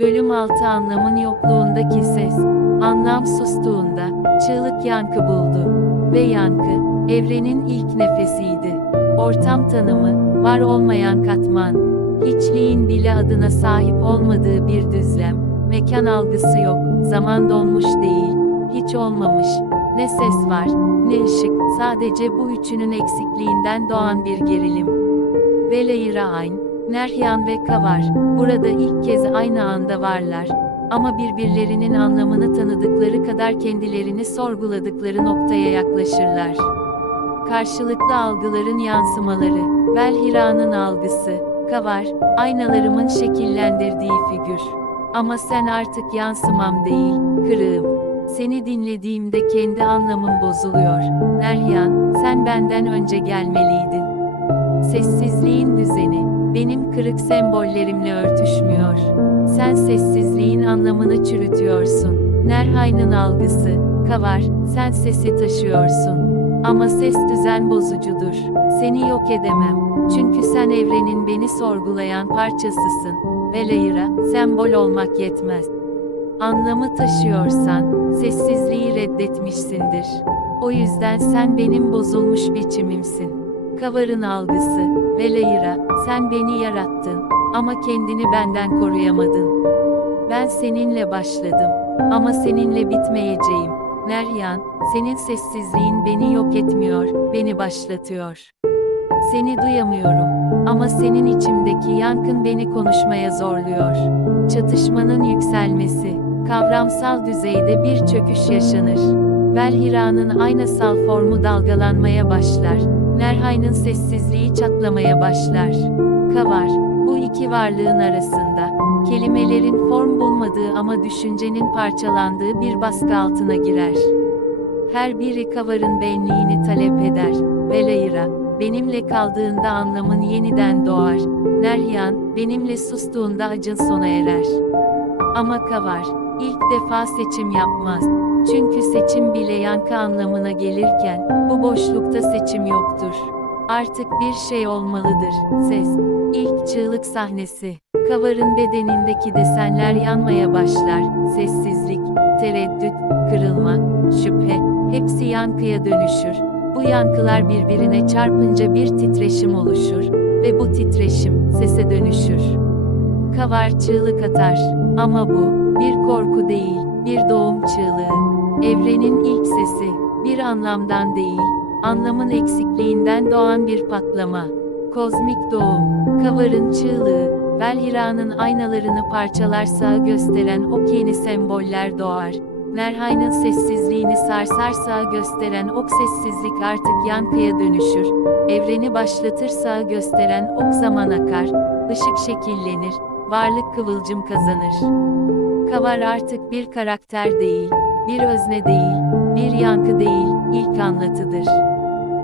Bölüm 6 Anlamın yokluğundaki ses. Anlam sustuğunda, çığlık yankı buldu. Ve yankı, evrenin ilk nefesiydi. Ortam tanımı, var olmayan katman. Hiçliğin bile adına sahip olmadığı bir düzlem. Mekan algısı yok, zaman donmuş değil. Hiç olmamış. Ne ses var, ne ışık, sadece bu üçünün eksikliğinden doğan bir gerilim. Velayra Ayn, Nerhyan ve Kavar, burada ilk kez aynı anda varlar. Ama birbirlerinin anlamını tanıdıkları kadar kendilerini sorguladıkları noktaya yaklaşırlar. Karşılıklı algıların yansımaları, Velhira'nın algısı, Kavar, aynalarımın şekillendirdiği figür. Ama sen artık yansımam değil, kırığım. Seni dinlediğimde kendi anlamım bozuluyor. Nerhyan, sen benden önce gelmeliydin. Sessizliğin düzeni, benim kırık sembollerimle örtüşmüyor. Sen sessizliğin anlamını çürütüyorsun. Nerhayn'ın algısı, kavar, sen sesi taşıyorsun. Ama ses düzen bozucudur. Seni yok edemem. Çünkü sen evrenin beni sorgulayan parçasısın. Velayra, sembol olmak yetmez. Anlamı taşıyorsan, sessizliği reddetmişsindir. O yüzden sen benim bozulmuş biçimimsin. Kavarın algısı, Velayra, sen beni yarattın, ama kendini benden koruyamadın. Ben seninle başladım, ama seninle bitmeyeceğim. Neryan, senin sessizliğin beni yok etmiyor, beni başlatıyor. Seni duyamıyorum, ama senin içimdeki yankın beni konuşmaya zorluyor. Çatışmanın yükselmesi, kavramsal düzeyde bir çöküş yaşanır. Velhira'nın aynasal formu dalgalanmaya başlar. Nerhayn'ın sessizliği çatlamaya başlar. Kavar, bu iki varlığın arasında, kelimelerin form bulmadığı ama düşüncenin parçalandığı bir baskı altına girer. Her biri Kavar'ın benliğini talep eder. Velayra, benimle kaldığında anlamın yeniden doğar. Nerhyan, benimle sustuğunda acın sona erer. Ama Kavar, ilk defa seçim yapmaz. Çünkü seçim bile yankı anlamına gelirken, bu boşlukta seçim yoktur. Artık bir şey olmalıdır, ses. İlk çığlık sahnesi. Kavarın bedenindeki desenler yanmaya başlar, sessizlik, tereddüt, kırılma, şüphe, hepsi yankıya dönüşür. Bu yankılar birbirine çarpınca bir titreşim oluşur ve bu titreşim sese dönüşür. Kavar çığlık atar ama bu bir korku değil, bir doğum çığlığı. Evrenin ilk sesi, bir anlamdan değil, anlamın eksikliğinden doğan bir patlama. Kozmik doğum, Kavar'ın çığlığı, Velhira'nın aynalarını parçalarsa gösteren ok yeni semboller doğar. Nerhayn'ın sessizliğini sarsarsa gösteren ok sessizlik artık yankıya dönüşür. Evreni başlatırsa gösteren ok zaman akar, ışık şekillenir, varlık kıvılcım kazanır. Kavar artık bir karakter değil, bir özne değil, bir yankı değil, ilk anlatıdır.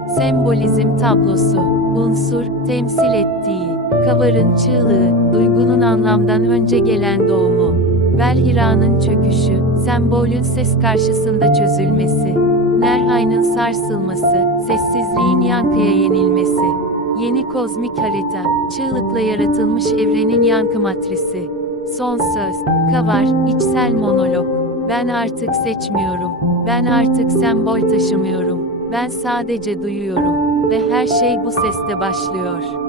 Sembolizm tablosu, unsur, temsil ettiği, kavarın çığlığı, duygunun anlamdan önce gelen doğumu, Velhira'nın çöküşü, sembolün ses karşısında çözülmesi, Nerhayn'ın sarsılması, sessizliğin yankıya yenilmesi, yeni kozmik harita, çığlıkla yaratılmış evrenin yankı matrisi, son söz, kavar, içsel monolog, ben artık seçmiyorum, ben artık sembol taşımıyorum, ben sadece duyuyorum. Ve her şey bu seste başlıyor.